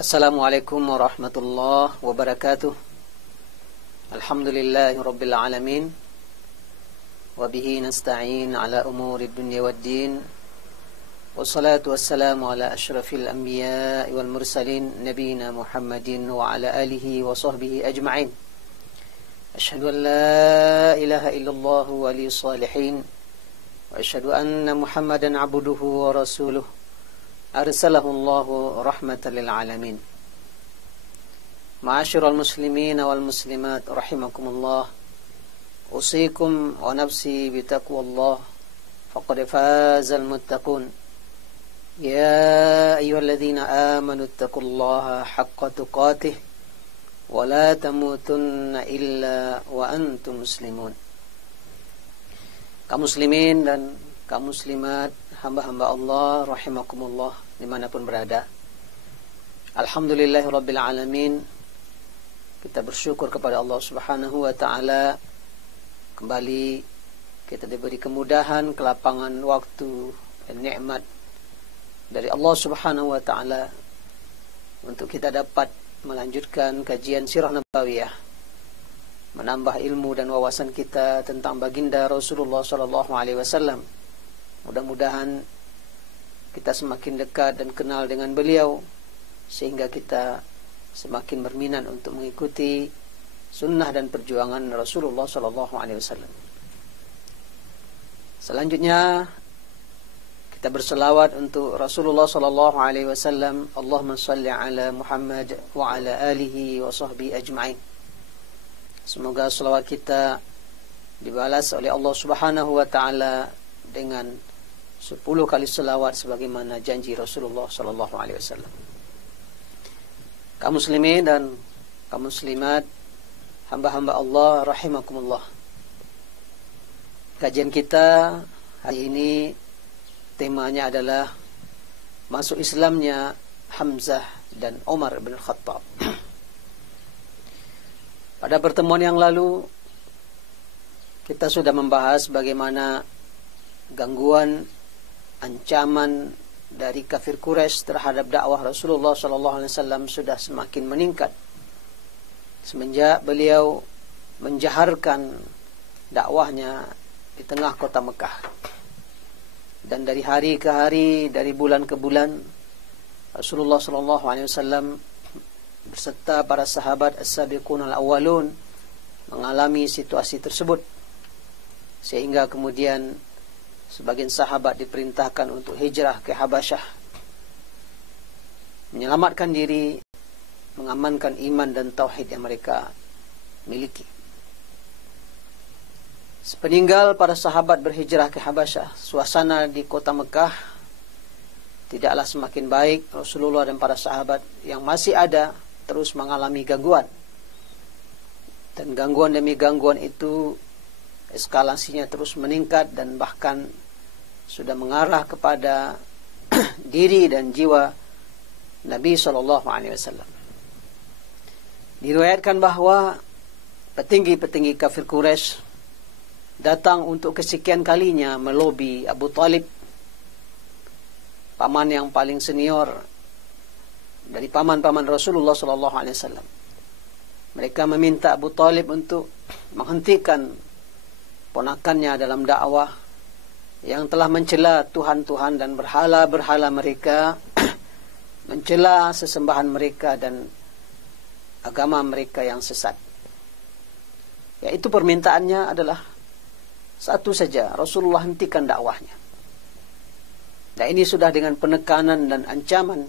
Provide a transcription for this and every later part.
Assalamualaikum warahmatullahi wabarakatuh. Alhamdulillahi rabbil alamin. Wabihi nasta'in ala umuri dunya waddin. Wassalatu wassalamu ala ashrafil anbiya wal mursalin nabiyina Muhammadin wa ala alihi wa sahbihi ajma'in. Ashhadu an la ilaha illallah waliyus salihin wa ashhadu anna Muhammadan abduhu wa rasuluh arsalahu Allahu rahmatan lil alamin. Ma'asyiral muslimin wal muslimat rahimakumullah. Usikum wa nafsi bitaqwallah faqad fazal muttaqun. Ya ayyuhalladzina amanu taqullaha haqqa tuqatih wa la tamutunna illa wa antum muslimun. Kaum muslimin dan kaum muslimat, hamba-hamba Allah rahimakumullah dimanapun berada. Alhamdulillahirabbil alamin. Kita bersyukur kepada Allah Subhanahu wa taala, kembali kita diberi kemudahan, kelapangan waktu dan nikmat dari Allah Subhanahu wa taala untuk kita dapat melanjutkan kajian sirah nabawiyah, menambah ilmu dan wawasan kita tentang baginda Rasulullah sallallahu alaihi wasallam. Mudah-mudahan kita semakin dekat dan kenal dengan beliau sehingga kita semakin berminat untuk mengikuti sunnah dan perjuangan Rasulullah sallallahu alaihi wasallam. Selanjutnya kita berselawat untuk Rasulullah sallallahu alaihi wasallam. Allahumma shalli ala Muhammad wa ala alihi wa sahbihi ajma'in. Semoga selawat kita dibalas oleh Allah Subhanahu wa taala dengan 10 kali selawat sebagaimana janji Rasulullah sallallahu alaihi wasallam. Kaum muslimin dan kaum muslimat, hamba-hamba Allah rahimakumullah. Kajian kita hari ini temanya adalah masuk Islamnya Hamzah dan Umar bin Khattab. Pada pertemuan yang lalu kita sudah membahas bagaimana gangguan, ancaman dari kafir Quraisy terhadap dakwah Rasulullah sallallahu alaihi wasallam sudah semakin meningkat semenjak beliau menjaharkan dakwahnya di tengah kota Mekah. Dan dari hari ke hari, dari bulan ke bulan, Rasulullah sallallahu alaihi wasallam beserta para sahabat as-sabiqun al-awwalun mengalami situasi tersebut, sehingga kemudian sebagian sahabat diperintahkan untuk hijrah ke Habasyah, menyelamatkan diri, mengamankan iman dan tauhid yang mereka miliki. Sepeninggal para sahabat berhijrah ke Habasyah, suasana di kota Mekah tidaklah semakin baik. Rasulullah dan para sahabat yang masih ada terus mengalami gangguan. Dan gangguan demi gangguan itu eskalasinya terus meningkat dan bahkan sudah mengarah kepada diri dan jiwa Nabi SAW. Diriwayatkan bahwa petinggi-petinggi kafir Quraisy datang untuk kesekian kalinya melobi Abu Talib, paman yang paling senior dari paman-paman Rasulullah SAW. Mereka meminta Abu Talib untuk menghentikan ponakannya dalam dakwah yang telah mencela Tuhan-Tuhan dan berhala-berhala mereka, mencela sesembahan mereka dan agama mereka yang sesat. Yaitu permintaannya adalah satu saja, Rasulullah hentikan dakwahnya. Dan ini sudah dengan penekanan dan ancaman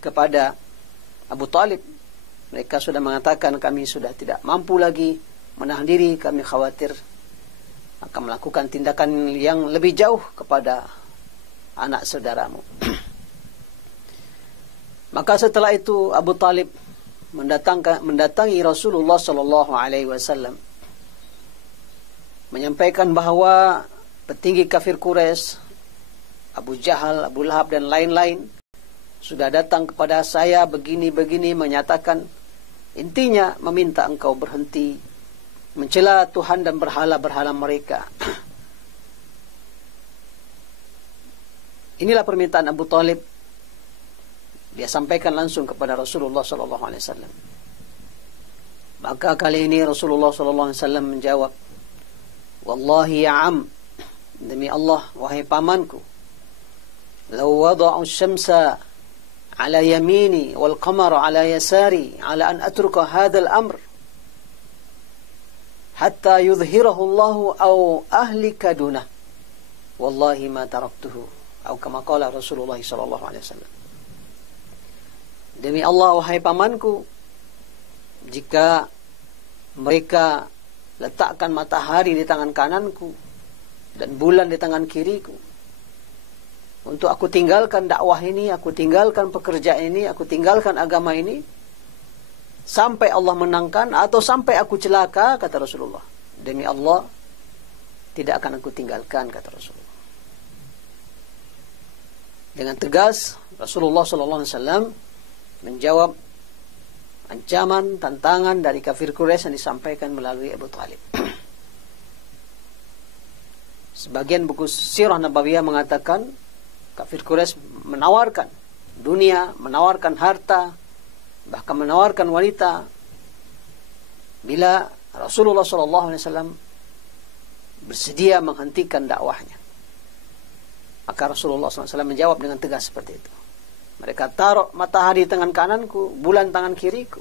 kepada Abu Talib. Mereka sudah mengatakan, kami sudah tidak mampu lagi menahan diri, kami khawatir akan melakukan tindakan yang lebih jauh kepada anak saudaramu. Maka setelah itu Abu Talib mendatangi Rasulullah sallallahu alaihi wasallam, menyampaikan bahwa petinggi kafir Quraisy, Abu Jahal, Abu Lahab dan lain-lain sudah datang kepada saya begini-begini, menyatakan intinya meminta engkau berhenti mencela Tuhan dan berhala-berhala mereka. Inilah permintaan Abu Talib dia sampaikan langsung kepada Rasulullah sallallahu alaihi wasallam. Maka kali ini Rasulullah sallallahu alaihi wasallam menjawab, "Wallahi ya am, demi Allah wahai pamanku, law wada'u asy-syamsa ala yamini wal qamara ala yasari ala an atruka hadzal amr hatta yudhhirahu Allah aw ahlika dunah, wallahi ma taraktuhu," atau kama qala Rasulullah sallallahu alaihi wasallam. Demi Allah wahai pamanku, jika mereka letakkan matahari di tangan kananku dan bulan di tangan kiriku, untuk aku tinggalkan dakwah ini, aku tinggalkan pekerjaan ini, aku tinggalkan agama ini, sampai Allah menangkan atau sampai aku celaka, kata Rasulullah, demi Allah tidak akan aku tinggalkan, kata Rasulullah. Dengan tegas Rasulullah SAW menjawab ancaman, tantangan dari kafir Quraisy yang disampaikan melalui Abu Talib. Sebagian buku Sirah Nabawiyah mengatakan kafir Quraisy menawarkan dunia, menawarkan harta, bahkan menawarkan wanita bila Rasulullah SAW bersedia menghentikan dakwahnya. Maka Rasulullah SAW menjawab dengan tegas seperti itu. Mereka taruh matahari tangan kananku, bulan tangan kiriku,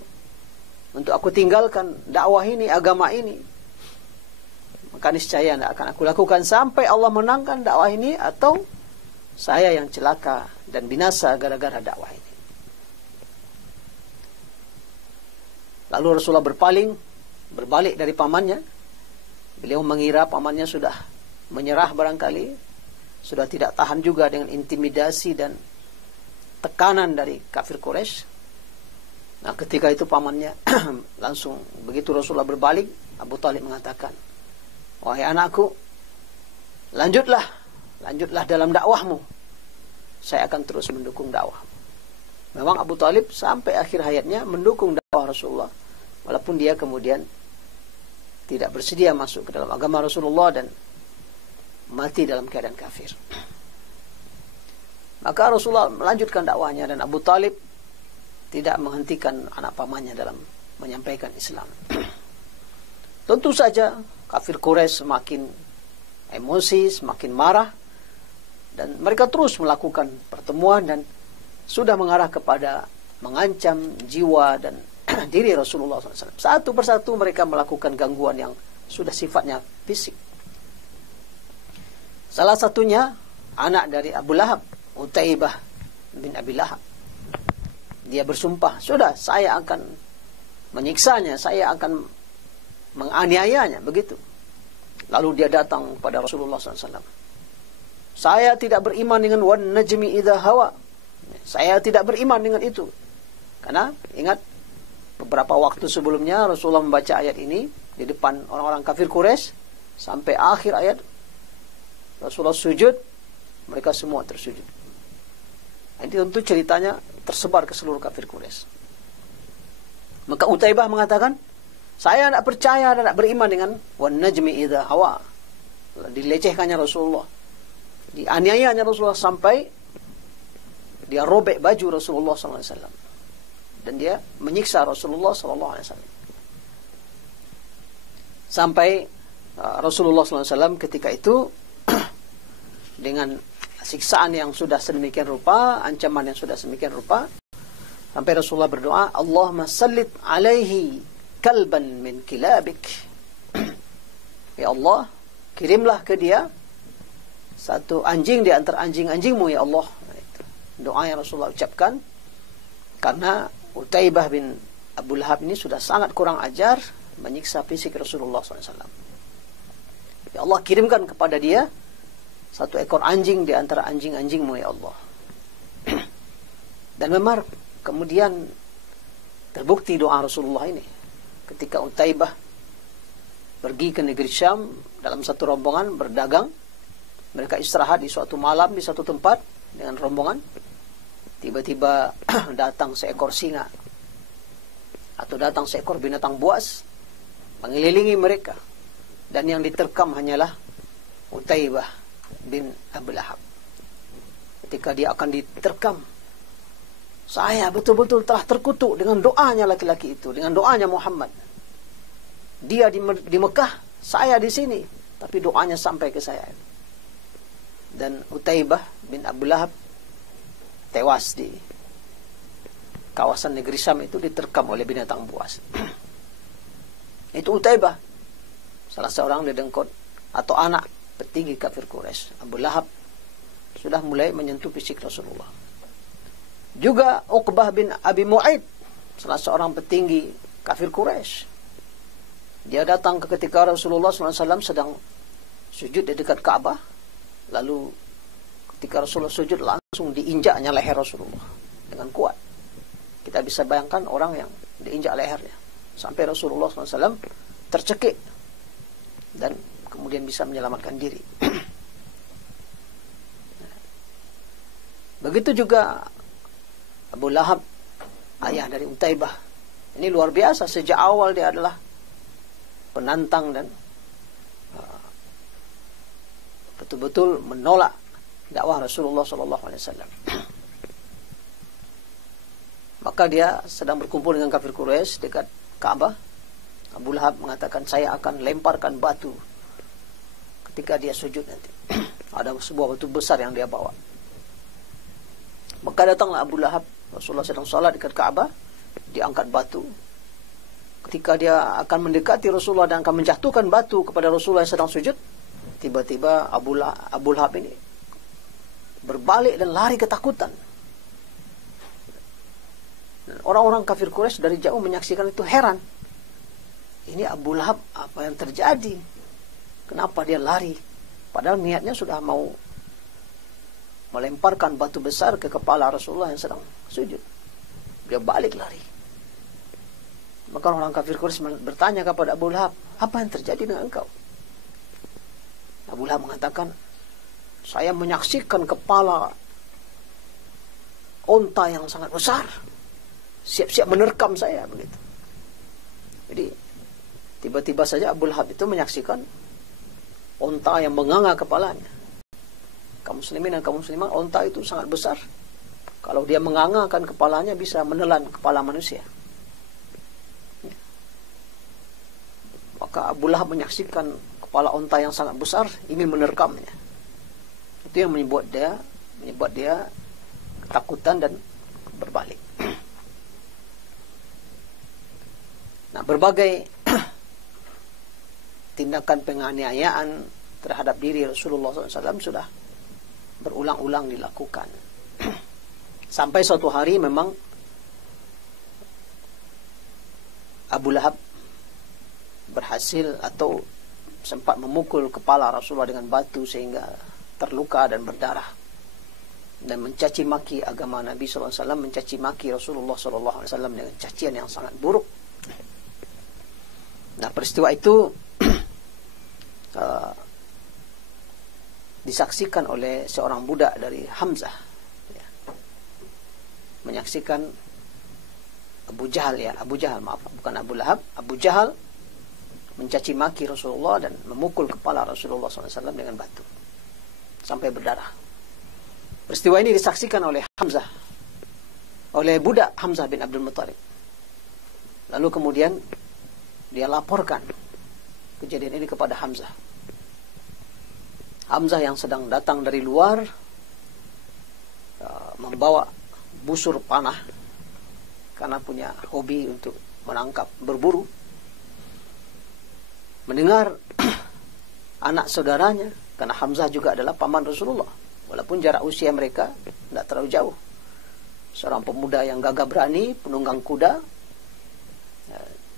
untuk aku tinggalkan dakwah ini, agama ini, maka niscaya tidak akan aku lakukan sampai Allah menangkan dakwah ini atau saya yang celaka dan binasa gara-gara dakwah ini. Lalu Rasulullah berbalik dari pamannya. Beliau mengira pamannya sudah menyerah barangkali, sudah tidak tahan juga dengan intimidasi dan tekanan dari kafir Quraisy. Nah, ketika itu pamannya langsung, begitu Rasulullah berbalik, Abu Talib mengatakan, "Wahai anakku, lanjutlah dalam dakwahmu. Saya akan terus mendukung dakwah." Memang Abu Talib sampai akhir hayatnya mendukung dakwah Rasulullah, walaupun dia kemudian tidak bersedia masuk ke dalam agama Rasulullah dan mati dalam keadaan kafir. Maka Rasulullah melanjutkan dakwahnya dan Abu Talib tidak menghentikan anak pamannya dalam menyampaikan Islam. Tentu saja kafir Quraisy semakin emosi, semakin marah, dan mereka terus melakukan pertemuan dan sudah mengarah kepada mengancam jiwa dan diri Rasulullah SAW. Satu persatu mereka melakukan gangguan yang sudah sifatnya fisik. Salah satunya anak dari Abu Lahab, Utaibah bin Abi Lahab. Dia bersumpah, sudah saya akan menyiksanya, saya akan menganiayanya, begitu. Lalu dia datang kepada Rasulullah SAW. Saya tidak beriman dengan wan najmi idza hawa. Saya tidak beriman dengan itu. Karena ingat beberapa waktu sebelumnya Rasulullah membaca ayat ini di depan orang-orang kafir Quraisy sampai akhir ayat Rasulullah sujud, mereka semua tersujud. Ini tentu ceritanya tersebar ke seluruh kafir Quraisy. Maka Utaibah mengatakan, saya tidak percaya dan tidak beriman dengan wan najmi idza hawa. Dilecehkannya Rasulullah, dianiayanya Rasulullah sampai dia robek baju Rasulullah SAW dan dia menyiksa Rasulullah SAW. Sampai Rasulullah SAW ketika itu dengan siksaan yang sudah sedemikian rupa, ancaman yang sudah sedemikian rupa, sampai Rasulullah berdoa, Allahumma sallit alaihi kalban min kilabik. Ya Allah, kirimlah ke dia satu anjing di antara anjing-anjingmu, ya Allah. Itu doa yang Rasulullah ucapkan karena Utaibah bin Abu Lahab ini sudah sangat kurang ajar menyiksa fisik Rasulullah SAW. Ya Allah, kirimkan kepada dia satu ekor anjing di antara anjing-anjingmu, ya Allah. Dan memang kemudian terbukti doa Rasulullah ini. Ketika Utaibah pergi ke negeri Syam dalam satu rombongan berdagang, mereka istirahat di suatu malam di satu tempat dengan rombongan. Tiba-tiba datang seekor singa atau datang seekor binatang buas mengelilingi mereka, dan yang diterkam hanyalah Utaibah bin Abu Lahab. Ketika dia akan diterkam, Saya betul-betul telah terkutuk dengan doanya laki-laki itu, dengan doanya Muhammad. Dia di Mekah, saya di sini, tapi doanya sampai ke saya. Dan Utaibah bin Abu Lahab tewas di kawasan negeri Syam itu, diterkam oleh binatang buas. Itu Utaibah, salah seorang dedengkot atau anak petinggi kafir Quraisy. Abu Lahab sudah mulai menyentuh fisik Rasulullah. Juga Uqbah bin Abi Mu'aid, salah seorang petinggi kafir Quraisy. Dia datang ketika Rasulullah SAW sedang sujud di dekat Ka'bah. Lalu ketika Rasulullah sujud, langsung diinjaknya leher Rasulullah dengan kuat. Kita bisa bayangkan orang yang diinjak lehernya sampai Rasulullah SAW tercekik dan kemudian bisa menyelamatkan diri. Begitu juga Abu Lahab, ayah dari Utaibah. Ini luar biasa, sejak awal dia adalah penantang dan betul-betul menolak dakwah Rasulullah SAW. Maka dia sedang berkumpul dengan kafir Quraisy dekat Ka'bah. Abu Lahab mengatakan, saya akan lemparkan batu ketika dia sujud nanti. Ada sebuah batu besar yang dia bawa. Maka datanglah Abu Lahab, Rasulullah sedang salat dekat Ka'bah, diangkat batu. Ketika dia akan mendekati Rasulullah dan akan menjatuhkan batu kepada Rasulullah yang sedang sujud, tiba-tiba Abu Lahab ini berbalik dan lari ketakutan. Orang-orang kafir Quraisy dari jauh menyaksikan itu heran. Ini Abu Lahab, apa yang terjadi? Kenapa dia lari? Padahal niatnya sudah mau melemparkan batu besar ke kepala Rasulullah yang sedang sujud. Dia balik lari. Maka orang kafir Quraisy bertanya kepada Abu Lahab, apa yang terjadi dengan engkau? Abu Lahab mengatakan, saya menyaksikan kepala onta yang sangat besar siap-siap menerkam saya, begitu. Jadi tiba-tiba saja Abu Lahab itu menyaksikan onta yang menganga kepalanya. Kaum muslimin dan kaum muslimat, onta itu sangat besar. Kalau dia mengangakan kepalanya bisa menelan kepala manusia. Ya. Maka Abu Lahab menyaksikan kepala onta yang sangat besar ingin menerkamnya. Itu yang membuat dia ketakutan dan berbalik. Nah, berbagai tindakan penganiayaan terhadap diri Rasulullah SAW sudah berulang-ulang dilakukan. Sampai suatu hari memang Abu Lahab berhasil atau sempat memukul kepala Rasulullah dengan batu sehingga terluka dan berdarah, dan mencaci maki agama Nabi SAW, mencaci maki Rasulullah SAW dengan cacian yang sangat buruk. Nah, peristiwa itu disaksikan oleh seorang budak dari Hamzah, ya. Menyaksikan Abu Jahal, maaf, bukan Abu Lahab, Abu Jahal mencaci maki Rasulullah dan memukul kepala Rasulullah SAW dengan batu sampai berdarah. Peristiwa ini disaksikan oleh Hamzah, oleh budak Hamzah bin Abdul Muttalib. Lalu kemudian dia laporkan kejadian ini kepada Hamzah. Hamzah yang sedang datang dari luar membawa busur panah karena punya hobi untuk menangkap, berburu, mendengar anak saudaranya, karena Hamzah juga adalah paman Rasulullah, walaupun jarak usia mereka tidak terlalu jauh. Seorang pemuda yang gagah berani, penunggang kuda,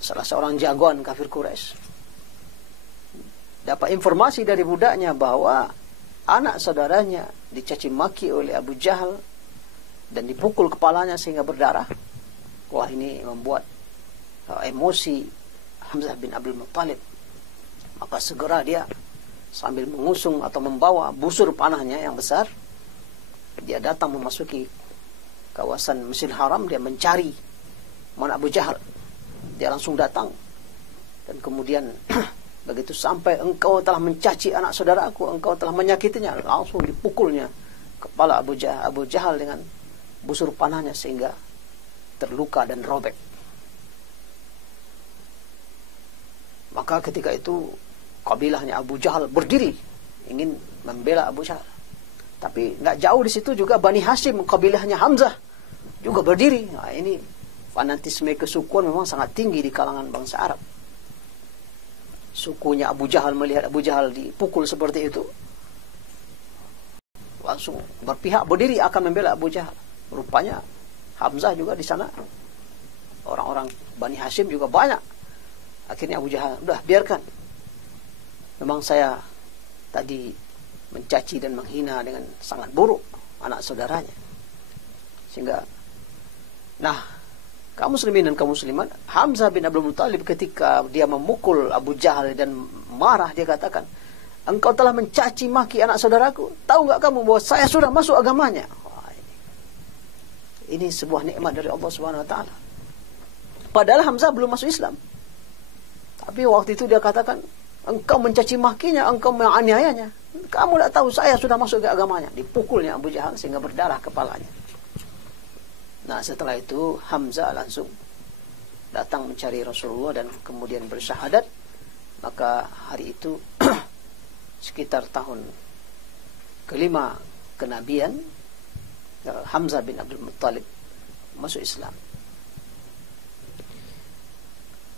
salah seorang jagoan kafir Quraisy, dapat informasi dari budaknya bahwa anak saudaranya dicaci maki oleh Abu Jahal dan dipukul kepalanya sehingga berdarah. Wah, ini membuat emosi Hamzah bin Abdul Muttalib. Maka segera dia sambil mengusung atau membawa busur panahnya yang besar, dia datang memasuki kawasan Masjidil Haram. Dia mencari mana Abu Jahal. Dia langsung datang dan kemudian begitu sampai, engkau telah mencaci anak saudaraku, engkau telah menyakitinya, langsung dipukulnya kepala Abu Jahal dengan busur panahnya sehingga terluka dan robek. Maka ketika itu kabilahnya Abu Jahal berdiri ingin membela Abu Jahal. Tapi nggak jauh di situ juga Bani Hashim, kabilahnya Hamzah juga berdiri. Nah, ini fanatisme kesukuan memang sangat tinggi di kalangan bangsa Arab. Sukunya Abu Jahal melihat Abu Jahal dipukul seperti itu, langsung berpihak berdiri akan membela Abu Jahal. Rupanya Hamzah juga di sana, orang-orang Bani Hashim juga banyak. Akhirnya Abu Jahal, udah biarkan. Memang saya tadi mencaci dan menghina dengan sangat buruk anak saudaranya. Sehingga, nah, kaum muslimin dan kaum muslimat, Hamzah bin Abdul Muttalib ketika dia memukul Abu Jahal dan marah, dia katakan, engkau telah mencaci maki anak saudaraku. Tahu nggak kamu bahwa saya sudah masuk agamanya? Wah, ini sebuah nikmat dari Allah Subhanahu Wa Taala. Padahal Hamzah belum masuk Islam. Tapi waktu itu dia katakan, engkau mencaci makinya, engkau menganiayanya. Kamu tidak tahu saya sudah masuk ke agamanya. Dipukulnya Abu Jahal sehingga berdarah kepalanya. Nah, setelah itu Hamzah langsung datang mencari Rasulullah dan kemudian bersyahadat. Maka hari itu sekitar tahun kelima kenabian, Hamzah bin Abdul Muttalib masuk Islam.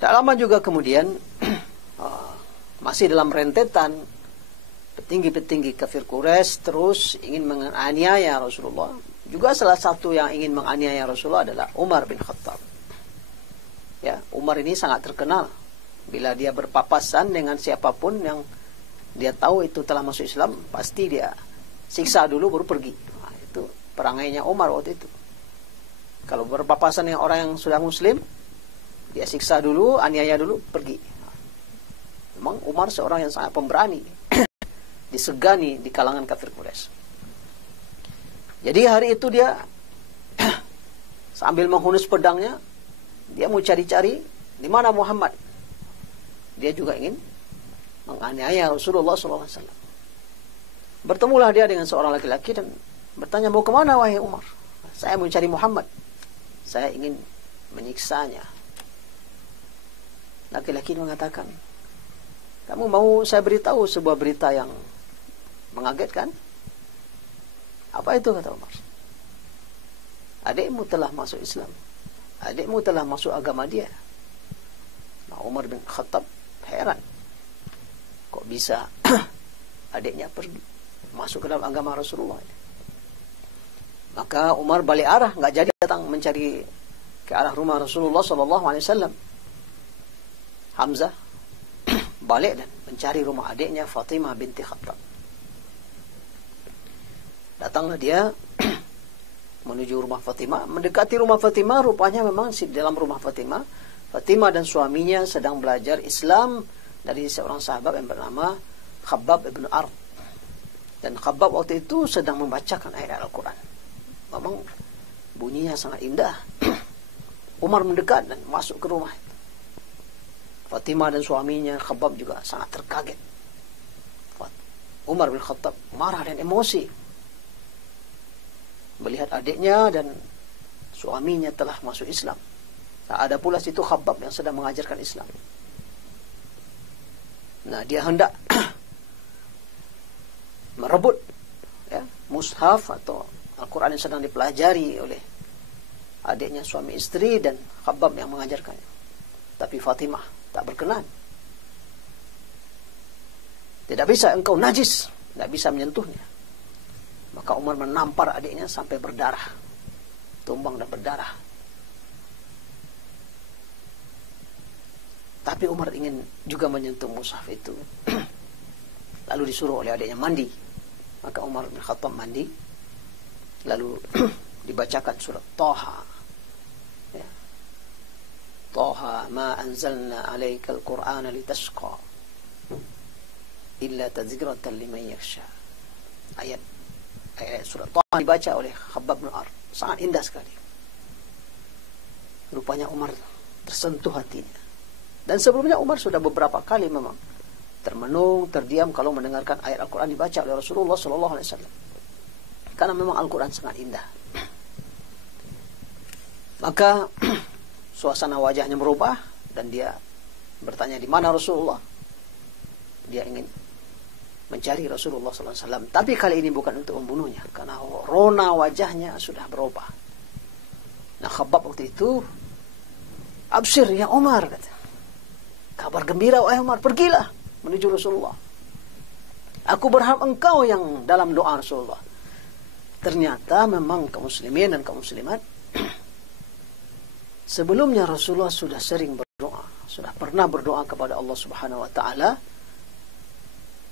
Tak lama juga kemudian masih dalam rentetan petinggi-petinggi kafir Quraisy terus ingin menganiaya Rasulullah. Juga salah satu yang ingin menganiaya Rasulullah adalah Umar bin Khattab. Ya, Umar ini sangat terkenal bila dia berpapasan dengan siapapun yang dia tahu itu telah masuk Islam, pasti dia siksa dulu baru pergi. Nah, itu perangainya Umar waktu itu. Kalau berpapasan dengan orang yang sudah Muslim, dia siksa dulu, aniaya dulu, pergi. Memang Umar seorang yang sangat pemberani, disegani di kalangan kafir Quraisy. Jadi hari itu dia sambil menghunus pedangnya, dia mau cari-cari di mana Muhammad. Dia juga ingin menganiaya Rasulullah SAW. Bertemulah dia dengan seorang laki-laki dan bertanya, mau kemana wahai Umar? Saya mau cari Muhammad. Saya ingin menyiksanya. Laki-laki mengatakan, kamu mau saya beritahu sebuah berita yang mengagetkan? Apa itu, kata Umar? Adikmu telah masuk Islam. Adikmu telah masuk agama dia. Nah, Umar bin Khattab heran. Kok bisa adiknya pergi masuk ke dalam agama Rasulullah? Maka Umar balik arah, nggak jadi datang mencari ke arah rumah Rasulullah SAW. Hamzah balik dan mencari rumah adiknya Fatimah binti Khattab. Datanglah dia menuju rumah Fatimah. Mendekati rumah Fatimah, rupanya memang di dalam rumah Fatimah, Fatimah dan suaminya sedang belajar Islam dari seorang sahabat yang bernama Khabbab ibn Ard. Dan Khabbab waktu itu sedang membacakan ayat Al-Quran. Memang bunyinya sangat indah. Umar mendekat dan masuk ke rumah. Fatimah dan suaminya Khabbab juga sangat terkaget. Umar bin Khattab marah dan emosi melihat adiknya dan suaminya telah masuk Islam. Nah, ada pula situ Khabbab yang sedang mengajarkan Islam. Nah, dia hendak merebut ya, mushaf atau Al-Quran yang sedang dipelajari oleh adiknya suami istri dan Khabbab yang mengajarkannya. Tapi Fatimah tak berkenan. Tidak bisa, engkau najis, tidak bisa menyentuhnya. Maka Umar menampar adiknya sampai berdarah, tumbang dan berdarah. Tapi Umar ingin juga menyentuh mushaf itu. Lalu disuruh oleh adiknya mandi. Maka Umar bin Khattab mandi. Lalu dibacakan surat Taha. Ya. Taha ma anzalna alaikal Qur'ana litashqa illa tadhkiratan liman yakhsha. Ayat surat Taha dibaca oleh Khabbab bin Ard. Sangat indah sekali. Rupanya Umar tersentuh hatinya. Dan sebelumnya Umar sudah beberapa kali memang termenung, terdiam kalau mendengarkan ayat Al-Quran dibaca oleh Rasulullah SAW. Karena memang Al-Quran sangat indah. Maka suasana wajahnya berubah dan dia bertanya di mana Rasulullah. Dia ingin mencari Rasulullah SAW. Tapi kali ini bukan untuk membunuhnya, karena rona wajahnya sudah berubah. Nah, Khabbab waktu itu, "Abshir ya Umar," kata. "Kabar gembira wahai Umar, pergilah menuju Rasulullah. Aku berharap engkau yang dalam doa Rasulullah." Ternyata memang kaum muslimin dan kaum muslimat, sebelumnya Rasulullah sudah sering berdoa, sudah pernah berdoa kepada Allah Subhanahu wa taala.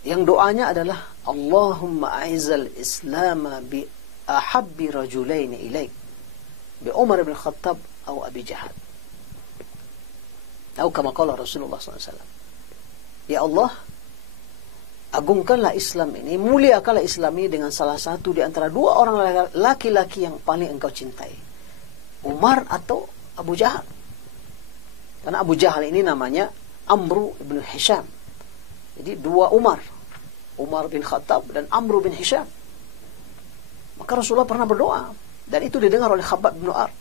Yang doanya adalah, "Allahumma a'izzal Islam bi ahabbi rajulaini ilaik, bi Umar bin Khattab atau Abi Jahal." Atau kama qala Rasulullah SAW. Ya Allah, agungkanlah Islam ini, muliakanlah Islam ini dengan salah satu di antara dua orang laki-laki yang paling engkau cintai, Umar atau Abu Jahal. Karena Abu Jahal ini namanya Amru bin Hisham. Jadi dua Umar bin Khattab dan Amru bin Hisham. Maka Rasulullah pernah berdoa, dan itu didengar oleh Khabbab bin Ar.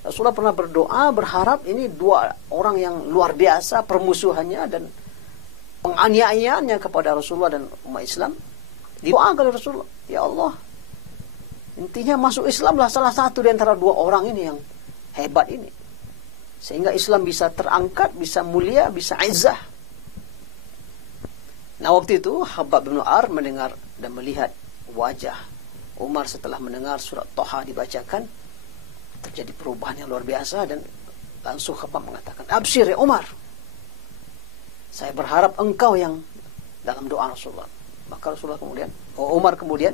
Rasulullah pernah berdoa berharap ini dua orang yang luar biasa permusuhannya dan penganiayaannya kepada Rasulullah dan umat Islam. Didoakan oleh Rasulullah, ya Allah, intinya masuk Islamlah salah satu di antara dua orang ini yang hebat ini, sehingga Islam bisa terangkat, bisa mulia, bisa izzah. Nah, waktu itu Khabbab bin Ar mendengar dan melihat wajah Umar setelah mendengar surat Thaha dibacakan. Terjadi perubahan yang luar biasa, dan langsung Khabbab mengatakan, "Abshir ya Umar, saya berharap engkau yang dalam doa Rasulullah." Maka Umar kemudian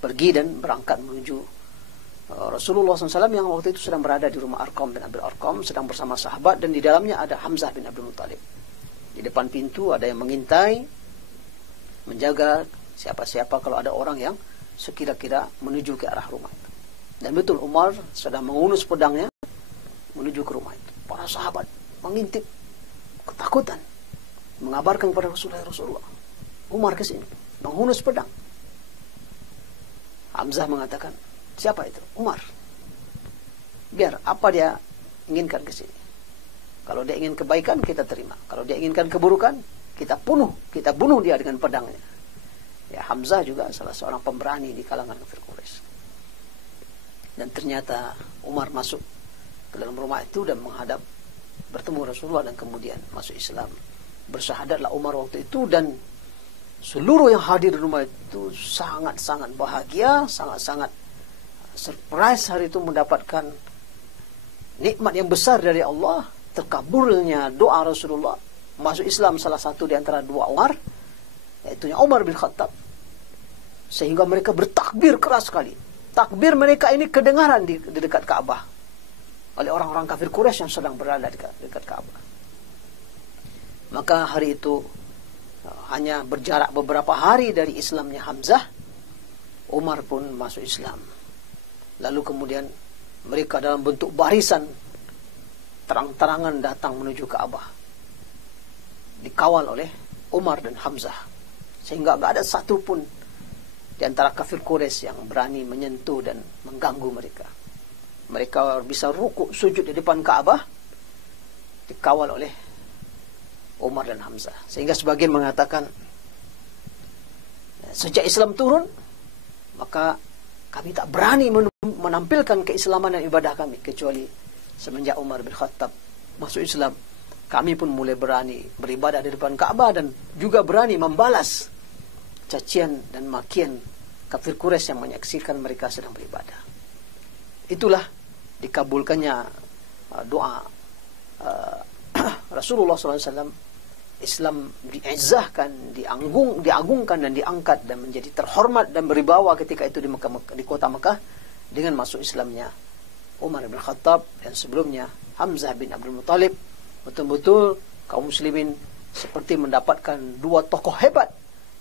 pergi dan berangkat menuju Rasulullah SAW, yang waktu itu sedang berada di rumah Arqam bin Abil Arqam, sedang bersama sahabat, dan di dalamnya ada Hamzah bin Abdul Muttalib. Di depan pintu ada yang mengintai, menjaga siapa-siapa kalau ada orang yang sekira-kira menuju ke arah rumah itu. Dan betul Umar sedang mengunus pedangnya menuju ke rumah itu. Para sahabat mengintip, ketakutan, mengabarkan kepada Rasulullah, "Umar ke sini, menghunus pedang." Hamzah mengatakan, "Siapa itu?" "Umar. Biar apa dia inginkan ke sini. Kalau dia ingin kebaikan, kita terima. Kalau dia inginkan keburukan, kita bunuh dia dengan pedangnya." Ya, Hamzah juga salah seorang pemberani di kalangan kafir Quraisy. Dan ternyata Umar masuk ke dalam rumah itu dan menghadap bertemu Rasulullah, dan kemudian masuk Islam. Bersyahadatlah Umar waktu itu, dan seluruh yang hadir di rumah itu sangat-sangat bahagia, sangat-sangat surprise hari itu mendapatkan nikmat yang besar dari Allah, terkabulnya doa Rasulullah, masuk Islam salah satu di antara dua Umar, yaitu Umar bin Khattab, sehingga mereka bertakbir keras sekali. Takbir mereka ini kedengaran di dekat Ka'bah oleh orang-orang kafir Quraisy yang sedang berada di dekat Ka'bah. Maka hari itu hanya berjarak beberapa hari dari Islamnya Hamzah, Umar pun masuk Islam. Lalu kemudian mereka dalam bentuk barisan terang-terangan datang menuju Ka'bah, dikawal oleh Umar dan Hamzah, sehingga tidak ada satu pun di antara kafir Quraisy yang berani menyentuh dan mengganggu mereka. Mereka bisa rukuk sujud di depan Ka'bah, dikawal oleh Umar dan Hamzah. Sehingga sebagian mengatakan, sejak Islam turun, maka kami tak berani menampilkan keislaman dan ibadah kami, kecuali semenjak Umar bin Khattab masuk Islam, kami pun mulai berani beribadah di depan Ka'bah, dan juga berani membalas cacian dan makian kafir Quraisy yang menyaksikan mereka sedang beribadah. Itulah dikabulkannya doa Rasulullah SAW. Islam diizzahkan, diagungkan dan diangkat dan menjadi terhormat dan berwibawa ketika itu di kota Mekah dengan masuk Islamnya Umar bin Khattab, dan sebelumnya Hamzah bin Abdul Muttalib. Betul-betul kaum muslimin seperti mendapatkan dua tokoh hebat,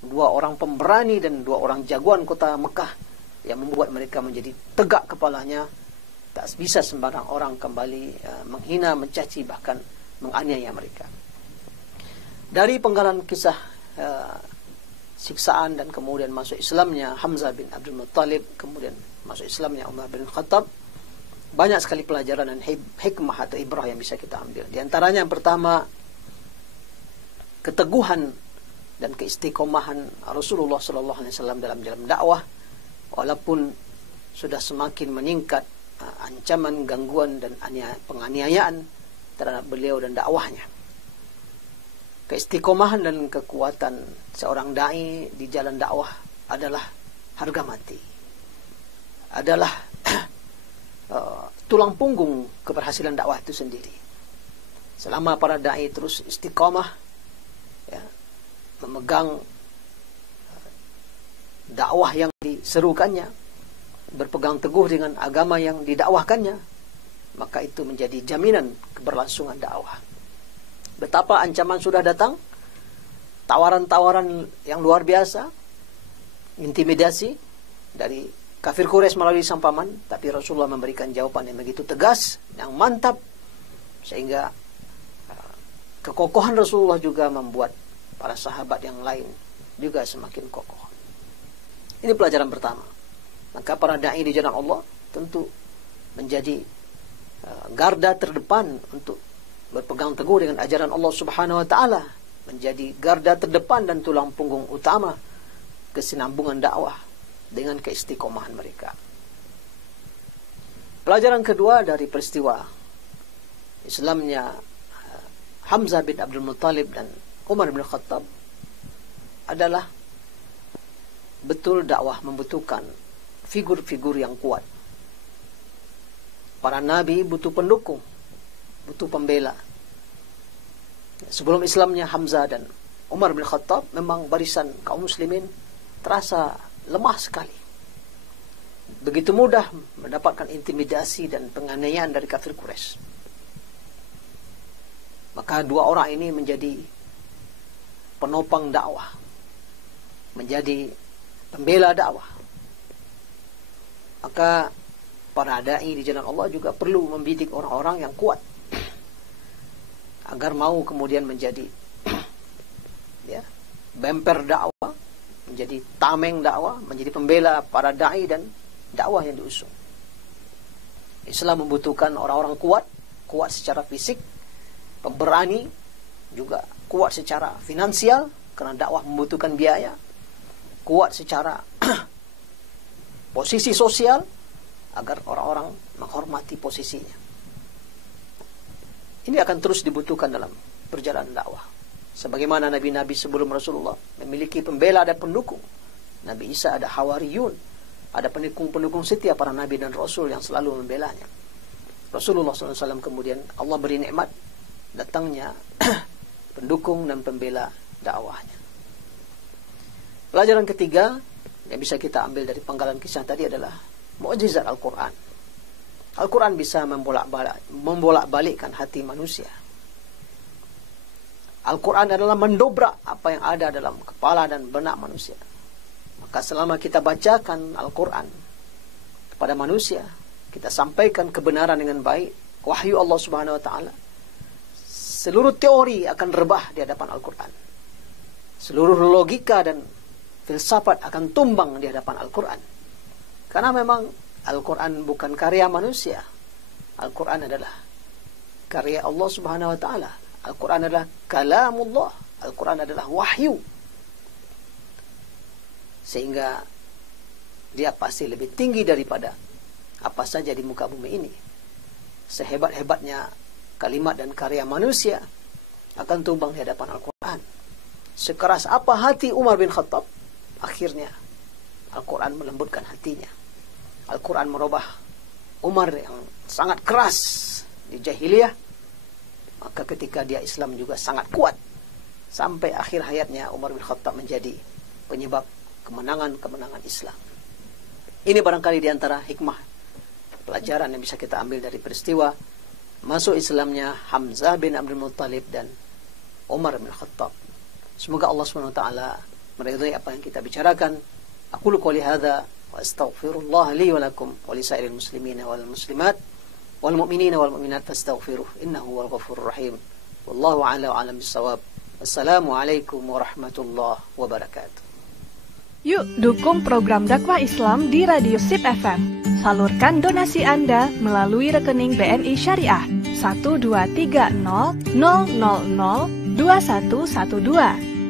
dua orang pemberani dan dua orang jagoan kota Mekah, yang membuat mereka menjadi tegak kepalanya. Tak bisa sembarang orang kembali menghina, mencaci, bahkan menganiaya mereka. Dari penggalan kisah siksaan dan kemudian masuk Islamnya Hamzah bin Abdul Muttalib, kemudian masuk Islamnya Umar bin Khattab, banyak sekali pelajaran dan hikmah atau ibrah yang bisa kita ambil. Di antaranya yang pertama, keteguhan dan keistiqomahan Rasulullah SAW dalam dakwah, walaupun sudah semakin meningkat ancaman, gangguan dan penganiayaan terhadap beliau dan dakwahnya. Keistiqomahan dan kekuatan seorang dai di jalan dakwah adalah harga mati, adalah tulang punggung keberhasilan dakwah itu sendiri. Selama para dai terus istiqomah, ya, memegang dakwah yang diserukannya, berpegang teguh dengan agama yang didakwahkannya, maka itu menjadi jaminan keberlangsungan dakwah. Betapa ancaman sudah datang, tawaran-tawaran yang luar biasa, intimidasi dari kafir Quraisy melalui sang paman, tapi Rasulullah memberikan jawaban yang begitu tegas, yang mantap, sehingga kekokohan Rasulullah juga membuat para sahabat yang lain juga semakin kokoh. Ini pelajaran pertama. Maka para dai di jalan Allah tentu menjadi garda terdepan untuk berpegang teguh dengan ajaran Allah Subhanahu wa taala, menjadi garda terdepan dan tulang punggung utama kesinambungan dakwah dengan keistiqomahan mereka. Pelajaran kedua dari peristiwa Islamnya Hamzah bin Abdul Muttalib dan Umar bin Khattab adalah betul dakwah membutuhkan figur-figur yang kuat. Para nabi butuh pendukung, butuh pembela. Sebelum Islamnya Hamzah dan Umar bin Khattab, memang barisan kaum muslimin terasa lemah sekali. Begitu mudah mendapatkan intimidasi dan penganiayaan dari kafir Quraisy. Maka dua orang ini menjadi penopang dakwah, menjadi pembela dakwah. Maka para dai di jalan Allah juga perlu membidik orang-orang yang kuat agar mau kemudian menjadi ya, bemper dakwah, menjadi tameng dakwah, menjadi pembela para dai dan dakwah yang diusung. Islam membutuhkan orang-orang kuat, kuat secara fisik, pemberani, juga kuat secara finansial karena dakwah membutuhkan biaya, kuat secara posisi sosial agar orang-orang menghormati posisinya. Ini akan terus dibutuhkan dalam perjalanan dakwah. Sebagaimana nabi-nabi sebelum Rasulullah memiliki pembela dan pendukung. Nabi Isa ada hawariyun, ada pendukung-pendukung setia para nabi dan rasul yang selalu membelanya. Rasulullah SAW kemudian Allah beri nikmat datangnya pendukung dan pembela dakwahnya. Pelajaran ketiga yang bisa kita ambil dari penggalan kisah tadi adalah mukjizat Al-Quran. Al-Quran bisa membolak-balikkan hati manusia. Al-Quran adalah mendobrak apa yang ada dalam kepala dan benak manusia. Maka selama kita bacakan Al-Quran kepada manusia, kita sampaikan kebenaran dengan baik, wahyu Allah Subhanahu wa taala, seluruh teori akan rebah di hadapan Al-Quran. Seluruh logika dan filsafat akan tumbang di hadapan Al-Quran. Karena memang Al-Quran bukan karya manusia. Al-Quran adalah karya Allah Subhanahu wa taala. Al-Quran adalah kalamullah. Al-Quran adalah wahyu. Sehingga dia pasti lebih tinggi daripada apa saja di muka bumi ini. Sehebat-hebatnya kalimat dan karya manusia akan tumbang di hadapan Al-Quran. Sekeras apa hati Umar bin Khattab, akhirnya Al-Quran melembutkan hatinya. Al-Quran merubah Umar yang sangat keras di jahiliyah, maka ketika dia Islam juga sangat kuat. Sampai akhir hayatnya Umar bin Khattab menjadi penyebab kemenangan-kemenangan Islam. Ini barangkali di antara hikmah pelajaran yang bisa kita ambil dari peristiwa masuk Islamnya Hamzah bin Abdul Muttalib dan Umar bin Khattab. Semoga Allah SWT meridhai apa yang kita bicarakan. Aqulu qouli hadza wa astaghfirullah li wa lakum wa li sa'iril muslimina wal muslimat wal mu'minina wal mu'minat fastaghfiruh innahu huwal ghafurur rahim. Wallahu a'la wa a'lam bissawab. Wassalamualaikum warahmatullahi wabarakatuh. Yuk dukung program dakwah Islam di Radio Sip FM. Salurkan donasi Anda melalui rekening BNI Syariah 12300002112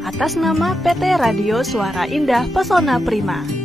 atas nama PT Radio Suara Indah Pesona Prima.